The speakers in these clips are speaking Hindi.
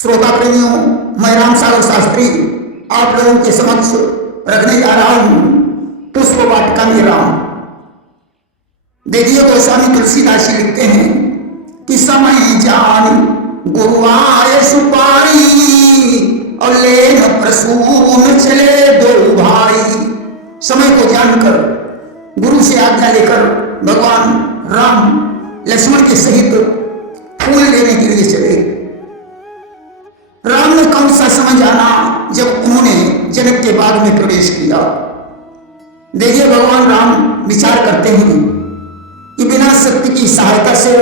श्रोता प्रेमियों, मैं राम सागर शास्त्री आप लोगों के समक्ष रखने जा रहा हूं पुष्प वाटिका में राम। देखिए, गोस्वामी तुलसीदास जी लिखते हैं कि समय जान गुरु आए सुपारी और लेन प्रसून चले दो भाई। समय को जानकर गुरु से आज्ञा लेकर भगवान राम लक्ष्मण के सहित फूल लेने के लिए चले। राम ने कौन सा समय जाना जब उन्होंने जनक के बाग में प्रवेश किया। देखिए, भगवान राम विचार करते हैं कि बिना शक्ति की सहायता से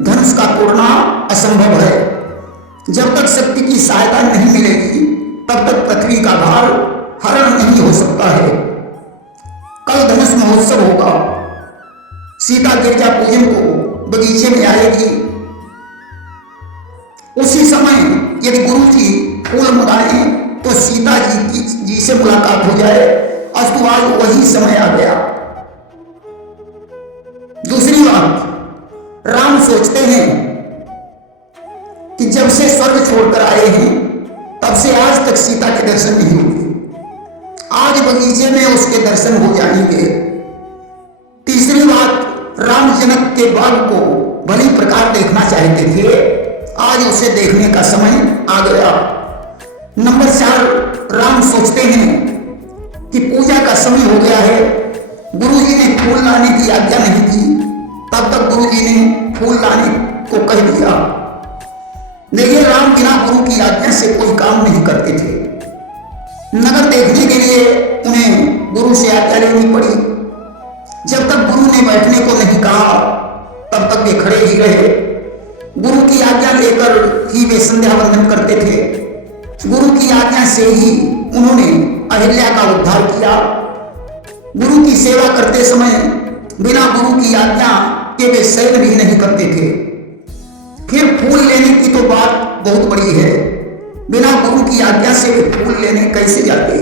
धनुष का तोड़ना असंभव है। जब तक शक्ति की सहायता नहीं मिलेगी तब तक पृथ्वी का भार हरण नहीं हो सकता है। कल धनुष महोत्सव होगा। सीता गिरजा पूजन को बगीचे में आएगी। उसी समय यदि गुरु जी फूल मंगाए तो सीता जी से मुलाकात हो जाए। अस्तु आज वही समय आ गया। दूसरी बात, राम सोचते हैं कि जब से स्वर्ग छोड़कर आए हैं तब से आज तक सीता के दर्शन नहीं हुए। आज बगीचे में उसके दर्शन हो जाएंगे। तीसरी बात, राम जनक के बाग को भली प्रकार देखना चाहते थे। आज उसे देखने का समय आ गया। नंबर 4, राम सोचते हैं कि पूजा का समय हो गया है। गुरुजी ने फूल लाने की आज्ञा नहीं की, तब तक गुरुजी ने फूल लाने को कह दिया। देखिए, राम बिना गुरु की आज्ञा से कोई काम नहीं करते थे। नगर देखने के लिए उन्हें गुरु से आज्ञा लेनी पड़ी। जब तक गुरु ने बैठने को नहीं कहा तब तक वे खड़े ही रहे। गुरु की आज्ञा लेकर ही वे संध्या वंदन करते थे। गुरु की आज्ञा से ही उन्होंने अहिल्या का उद्धार किया। गुरु की सेवा करते समय बिना गुरु की आज्ञा के वे शयन भी नहीं करते थे। फिर फूल लेने की तो बात बहुत बड़ी है। बिना गुरु की आज्ञा से वे फूल लेने कैसे जाते।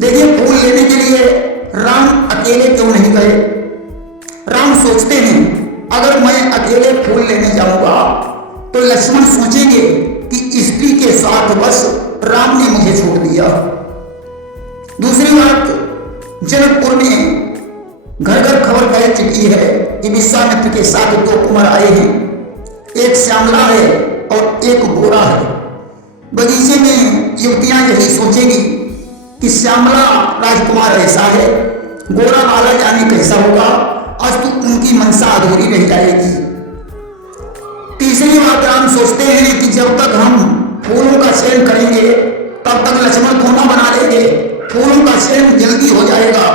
देखिए, फूल लेने के लिए राम अकेले क्यों नहीं गए। राम सोचते हैं अगर मैं अकेले फूल लेने जाऊंगा तो लक्ष्मण सोचेंगे कि स्त्री के साथ बस राम ने मुझे छोड़ दिया। दूसरी बात, जनकपुर में घर घर खबर फैल चुकी है कि विश्वामित्र के साथ 2 कुंवर आए हैं। एक श्यामला है और एक गोरा है। बगीचे में युवतियां यही सोचेंगी कि श्यामला राजकुमार ऐसा है, गोरा वाला जाने कैसा होगा। अस्तु उनकी मनसा अधूरी रह जाएगी। तीसरी बात, राम सोचते हैं कि जब तक हम फूलों का चयन करेंगे तब तक लक्ष्मण कोना बना लेंगे। फूलों का चयन जल्दी हो जाएगा।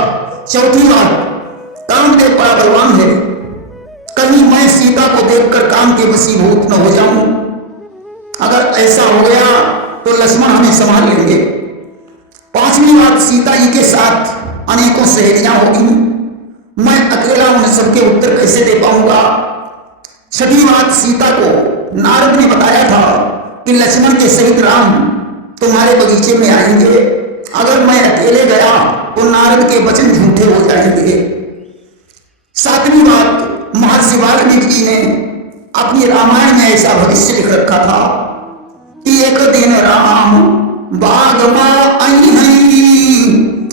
चौथी बात, कामदेव बड़ा बलवान है। कहीं मैं सीता को देखकर काम के वशीभूत न हो जाऊं। अगर ऐसा हो गया तो लक्ष्मण हमें संभाल लेंगे। पांचवी बात, सीता जी के साथ अनेकों सहेलियां होगी। मैं अकेला उन सबके उत्तर कैसे दे पाऊंगा। छठी बात, सीता को नारद ने बताया था कि लक्ष्मण के सहित राम तुम्हारे बगीचे में आएंगे। अगर मैं अकेले गया तो नारद के वचन झूठे हो जाएंगे। सातवीं बात, महर्षि वाल्मीकि जी ने अपनी रामायण में ऐसा भविष्य लिख रखा था कि एक दिन राम बाग में आई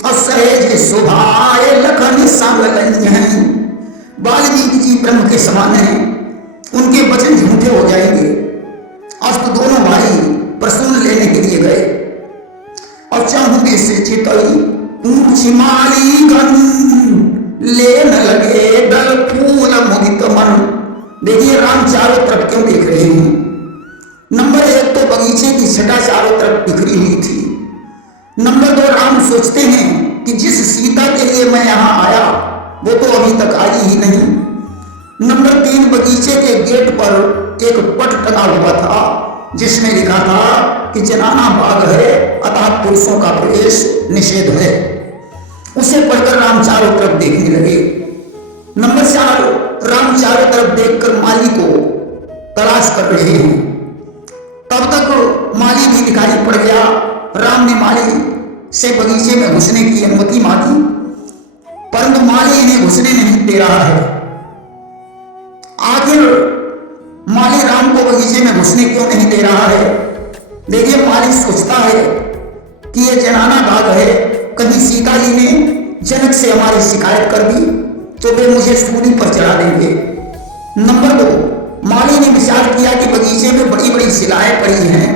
असहज सुभाए लखन संग लई। वाल्मीकि जी ब्रह्म के समान हैं, उनके वचन झूठे हो जाएंगे। अस्तु दोनों भाई प्रसून लेने के लिए गए और चाहूंगे से चितई ऊंची माली गन लेने लगे दल फूल मुदित मन। देखिए, राम चारों तरफ क्यों देख रहे हैं। नंबर 1 तो बगीचे की छटा चारों तरफ बिखरी हुई थी। नंबर 2, राम सोचते हैं कि जिस सीता के लिए मैं यहां आया वो तो अभी तक आई ही नहीं। नंबर 3, बगीचे के गेट पर एक पट टंगा हुआ था जिसमें लिखा था कि जनाना बाग है अतः पुरुषों का प्रवेश निषेध है। उसे पढ़कर राम चारों तरफ देखने लगे। नंबर 4, राम चारों तरफ देखकर माली को तलाश कर रहे हैं। तब तक माली भी दिखाई पड़ गया। राम ने माली से बगीचे में घुसने की अनुमति मांगी, परंतु माली इन्हें घुसने नहीं दे रहा है। आखिर माली राम को बगीचे में घुसने क्यों नहीं दे रहा है? देखिए माली सोचता है कि ये जनाना बाग है, कहीं सीता जी ने जनक से हमारी शिकायत कर दी तो वे मुझे सूली पर चढ़ा देंगे। नंबर 2, माली ने विचार किया कि बगीचे में बड़ी बड़ी शिलाएं पड़ी हैं,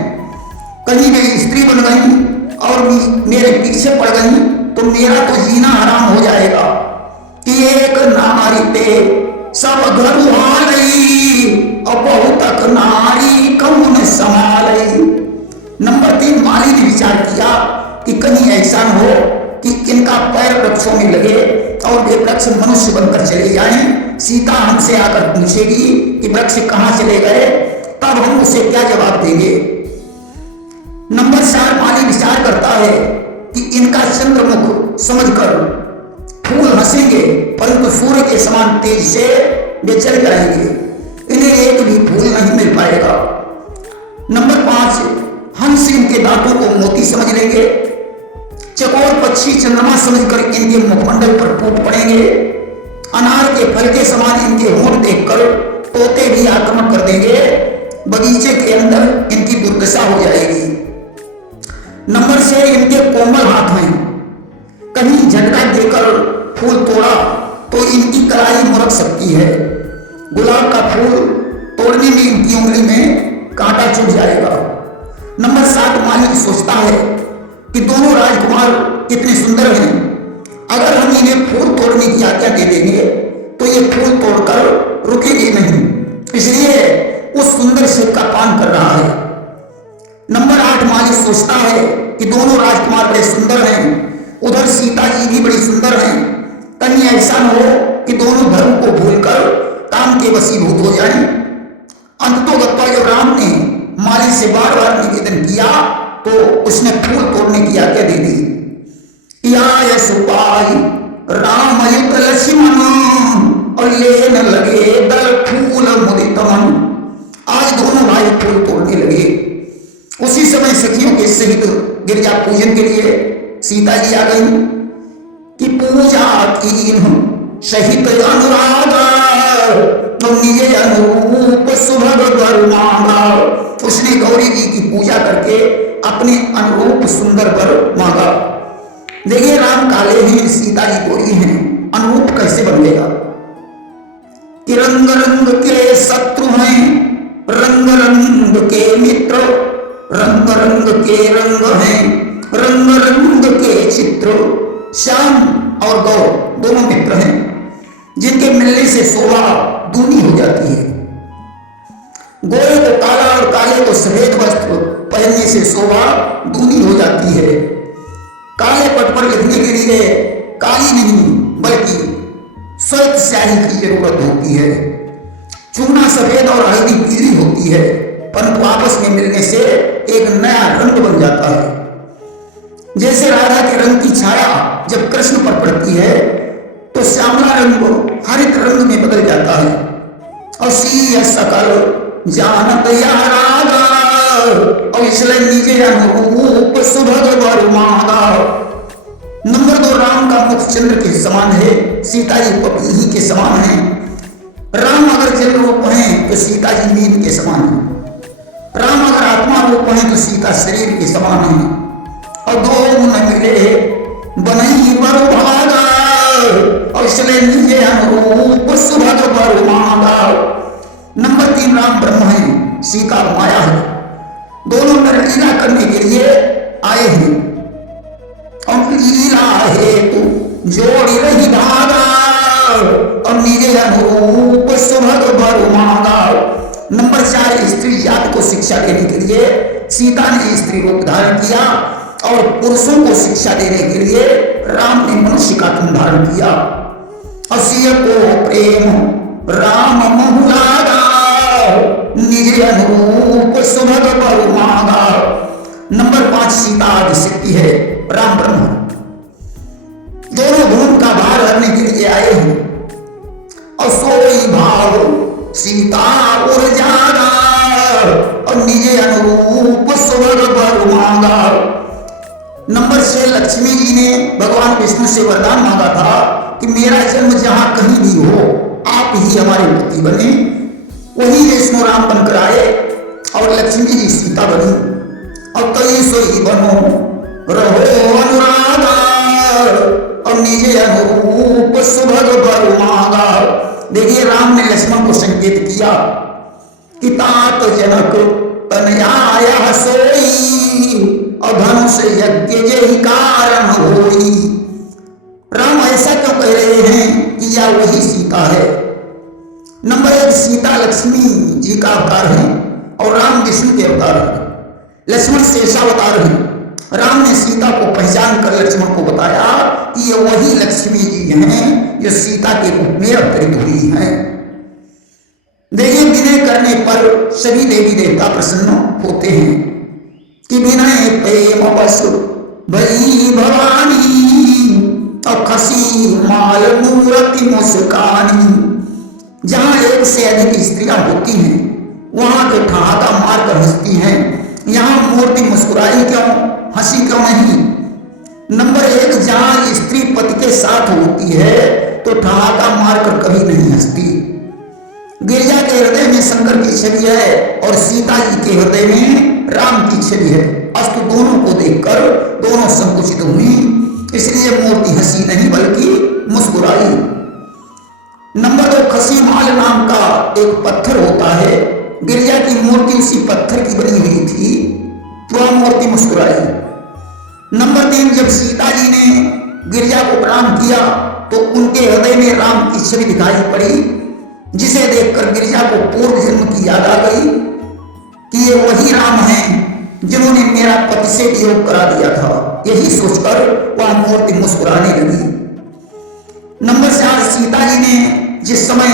कहीं वे स्त्री बन गई और मेरे पीछे पड़ गई तो मेरा तो जीना हराम हो जाएगा कि एक नारी पे सब घर उहाली और बहुतक नारी कौन संभाली। नंबर 3, माली ने विचार किया कि कहीं ऐसा न हो कि इनका पैर वृक्षों में लगे और वे वृक्ष मनुष्य बनकर चले जाएं। सीता हमसे आकर पूछेगी कि वृक्ष कहां चले गए, तब हम उसे क्या जवाब देंगे। नंबर 4, माली विचार करता है कि इनका चंद्रमुख समझकर फूल हंसेंगे परंतु सूर्य के समान तेज से वे चल जाएंगे, इन्हें एक भी फूल नहीं मिल पाएगा। नंबर 5, हंस इनके दांतों को मोती समझ लेंगे, चकोर पक्षी चंद्रमा समझकर इनके मुखमंडल पर टूट पड़ेंगे, अनार के फल के समान इनके होंठ देखकर तोते भी आक्रमण कर देंगे, बगीचे के अंदर इनकी दुर्दशा हो जाएगी। नंबर 6, इनके कोमल हाथ में कहीं झटका देकर फूल तोड़ा तो इनकी कलाई मुरक सकती है, गुलाब का फूल तोड़ने में इनकी उंगली में कांटा चुभ जाएगा। नंबर 7, मालिक सोचता है कि दोनों राजकुमार कितने सुंदर हैं, अगर हम इन्हें फूल तोड़ने की आज्ञा दे देंगे तो ये फूल तोड़कर रुकेंगे नहीं, इसलिए उस सुंदर सेब का पान कर रहा है। नंबर 8, मालिक सोचता है कि दोनों राजकुमार बड़े सुंदर हैं, उधर सीता जी भी बड़ी सुंदर हैं, कहीं ऐसा न हो कि दोनों धर्म को भूलकर काम के वशीभूत हो जाएं। अंततोगत्वा जब राम ने माली से बार बार निवेदन किया तो उसने फूल तोड़ने की आज्ञा दे दी। या सुपाई राम युक्त लक्ष्मण और लेने लगे दल फूल मुदित मन। आज दोनों भाई फूल तोड़ने लगे। उसी समय सखियों के सहित गिरजा पूजन के लिए सीता जी आ गई कि पूजा की सहित अनुराग तो निजे अनुरूप सुभग वर मांगा। उसने गौरी जी की पूजा करके अपने अनुरूप सुंदर वर मांगा। देखिए राम काले हैं, सीता जी गोरी हैं, अनुरूप कैसे बनेगा कि रंग रंग के शत्रु हैं, रंग रंग के मित्र, रंग रंग के रंग हैं, रंग रंग के चित्र। श्याम और गौ दोनों मित्र हैं जिनके मिलने से शोभा दूनी हो जाती है। गोरे को काला और काले को सफेद वस्त्र पहनने से शोभा दूनी हो जाती है। काले पट पर लिखने के लिए काली नहीं बल्कि श्वेत स्याही की जरूरत होती है। चूना सफेद और हल्दी पीली होती है, परंतु आपस में मिलने से एक नया रंग बन जाता है। जैसे राधा के रंग की छाया जब कृष्ण पर पड़ती है तो श्यामला रंग हरित रंग में बदल जाता है। और सी सकल जानत यह रागा और इसलिए निजे अनुरूप सुभग वर मांगा। नंबर 2, राम का मुख चंद्र के समान है, सीता जी पपीही के समान है। राम अगर जल रूप हैं तो सीता जी नींद के समान है। राम अगर आत्मा रूप हैं तो सीता शरीर के समान है। और दो न मिले बनई वर भागा और इसलिए निजे अनुरूप सुभग वर मांगा। नंबर 3, राम ब्रह्म है, सीता माया है। दोनों नर लीला करने के लिए आए हैं और लीला हेतु जोड़ी रही धागा और निजे अनुरूप सुभग वर मांगा। नंबर 4, स्त्री जाति को शिक्षा देने के लिए सीता ने स्त्री रूप धारण किया और पुरुषों को शिक्षा देने के लिए राम ने मनुष्य का तन धारण किया। असिय को प्रेम राम महुलागा निज अनुरूप सुभग वर मांगा। नंबर 5, सीता आदि शक्ति है, राम ब्रह्म। दोनों भूमि का भार हरने के लिए आए हैं और सोई भाव सीता उर जागा और निजे अनुरूप सुभग वर मांगा। नंबर 6, लक्ष्मी जी ने भगवान विष्णु से वरदान मांगा था कि मेरा जन्म जहां कहीं भी हो आप ही हमारे पति बने। वही विष्णु राम बनकर आए लक्ष्मी जी सीता बनी। अब तो ये सोई बनो रहो अनुरागा, और निजे अनुरूप सुभग बर मांगा। देखिए राम ने लक्ष्मण को संकेत किया कि तात जनक तनया सोई, और धनुष यज्ञ यही कारण होई। राम ऐसा क्यों कह रहे हैं कि यह वही सीता है? नंबर एक, सीता लक्ष्मी जी का अवतार है और राम विष्णु के अवतार है। लक्ष्मण शेषावतार है। राम ने सीता को पहचान कर लक्ष्मण को बताया कि ये वही लक्ष्मी जी हैं जो सीता के रूप में अवतरित हुई हैं। देखिए विनय करने पर सभी देवी देवता प्रसन्न होते हैं कि विनय प्रेम बस भई भवानी, और खसी माल मूर्ति मुस्कानी। जहां एक से अधिक स्त्रियां होती हैं वहां तो ठहाका मारकर हंसती हैं, यहाँ मूर्ति मुस्कुराई क्यों, हंसी क्यों नहीं? नंबर एक, जहां स्त्री पति के साथ होती है तो ठहाका मारकर कभी नहीं हंसती। गिरिजा के हृदय में शंकर की छवि है और सीता जी के हृदय में राम की छवि है। अस्तु दोनों को देखकर दोनों संकुचित हुई, इसलिए मूर्ति हंसी नहीं बल्कि मुस्कुराई। नंबर दो, खसी माल नाम का एक पत्थर होता है। गिरिजा की मूर्ति उसी पत्थर की बनी हुई थी, वह मूर्ति मुस्कुराई। नंबर तीन, जब सीता जी ने गिरिजा को प्रणाम किया तो उनके हृदय में राम की छवि दिखाई पड़ी, जिसे देखकर गिरिजा को पूर्व जन्म की याद आ गई कि ये वही राम हैं जिन्होंने मेरा पति से वियोग करा दिया था। यही सोचकर वह मूर्ति मुस्कुराने लगी। नंबर चार, सीता जी ने जिस समय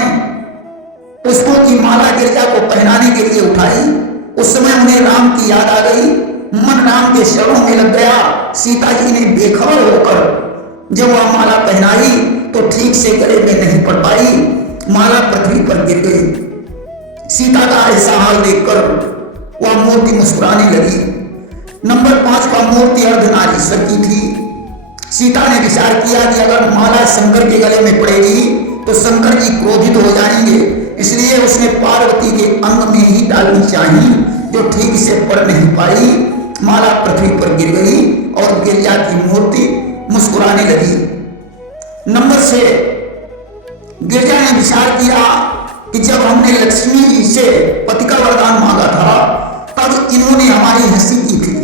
पुष्पों की माला गिरिजा को पहनाने के लिए उठाई उस समय उन्हें राम की याद आ गई। मन राम के चरणों में लग गया। सीता जी ने बेखबर होकर जब वह माला पहनाई तो ठीक से गले में नहीं पड़ पाई, माला पृथ्वी पर गिर गई। सीता का ऐसा हाल देखकर वह मूर्ति मुस्कुराने लगी। नंबर पांच, वह मूर्ति अर्धनारीश्वर की थी। सीता ने विचार किया कि अगर माला शंकर के गले में पड़ेगी तो शंकर जी क्रोधित हो जाएंगे, इसलिए उसने पार्वती के अंग में ही डालनी चाहिए, जो ठीक से पड़ नहीं पाई। माला पृथ्वी पर गिर गई और गिरिजा की मूर्ति मुस्कुराने लगी। नंबर छह, गिरिजा ने विचार किया कि जब हमने लक्ष्मी जी से पति का वरदान मांगा था तब इन्होंने हमारी हंसी की थी,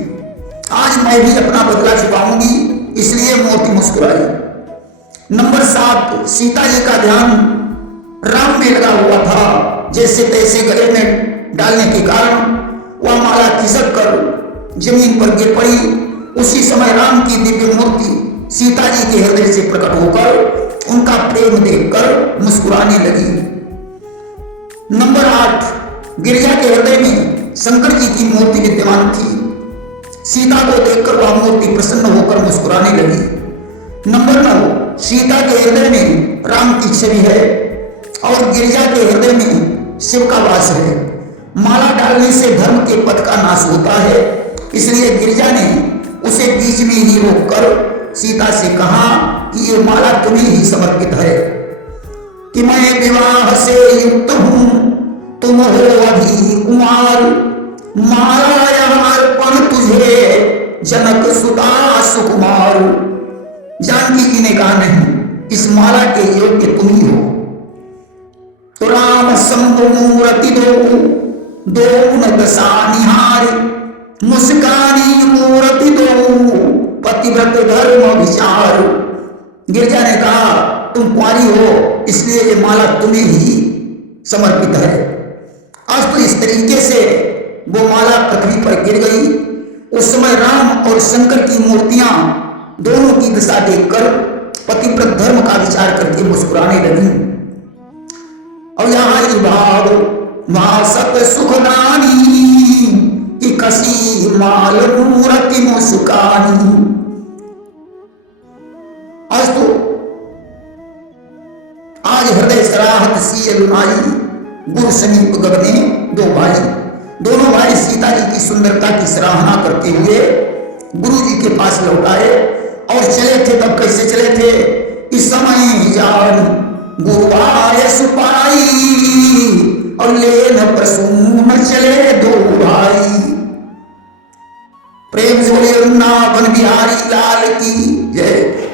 आज मैं भी अपना बदला चुकाऊंगी, इसलिए मूर्ति मुस्कुराई। नंबर सात, सीता जी का ध्यान राम में लगा हुआ था, जैसे तैसे गले में डालने के कारण वह माला खिसक कर जमीन पर गिर पड़ी। उसी समय राम की दिव्य मूर्ति सीता जी के हृदय से प्रकट होकर उनका प्रेम देखकर मुस्कुराने लगी। नंबर आठ, गिरिजा के हृदय में शंकर जी की मूर्ति विद्यमान थी। सीता को देखकर वह मूर्ति प्रसन्न होकर मुस्कुराने लगी। नंबर नौ, सीता के हृदय में राम की छवि है और गिरिजा के हृदय में शिव का वास है। माला डालने से धर्म के पथ का नाश होता है, इसलिए गिरिजा ने उसे बीच में ही रोककर सीता से कहा कि ये माला तुम्हें ही समर्पित है, कि मैं विवाह से युक्त हूं, तुम हो अभी कुमार, माला अर्पण तुझे जनक सुता सुकुमार। जानकी जी ने कहा नहीं, इस माला के योग्य तुम ही हो। तो राम शंभु मूर्ति दो न दशा निहार, मुस्कानी मूर्ति दो पतिव्रत धर्म विचार। गिरिजा ने कहा तुम कुंवारी हो, इसलिए ये माला तुम्हें ही समर्पित है। आज तो इस तरीके से वो माला पृथ्वी पर गिर गई। उस समय राम और शंकर की मूर्तियां दोनों की दशा देखकर पतिव्रत धर्म का विचार करके मुस्कुराने लगी। और यहाँ भाव मासक सुखदानी की कसी माल मूर्ति मुस्कानी। आज तो आज हृदय सराहत सी अनुनाई, गुरु समीप गगने दो भाई। दोनों भाई सीता जी की सुंदरता की सराहना करते हुए गुरु जी के पास लौट आए और चले थे। तब कैसे चले थे? इस समय जान गुरुवार सुपाई और ले न प्रसून चले दो भाई। वृंदावन बिहारी लाल की जय।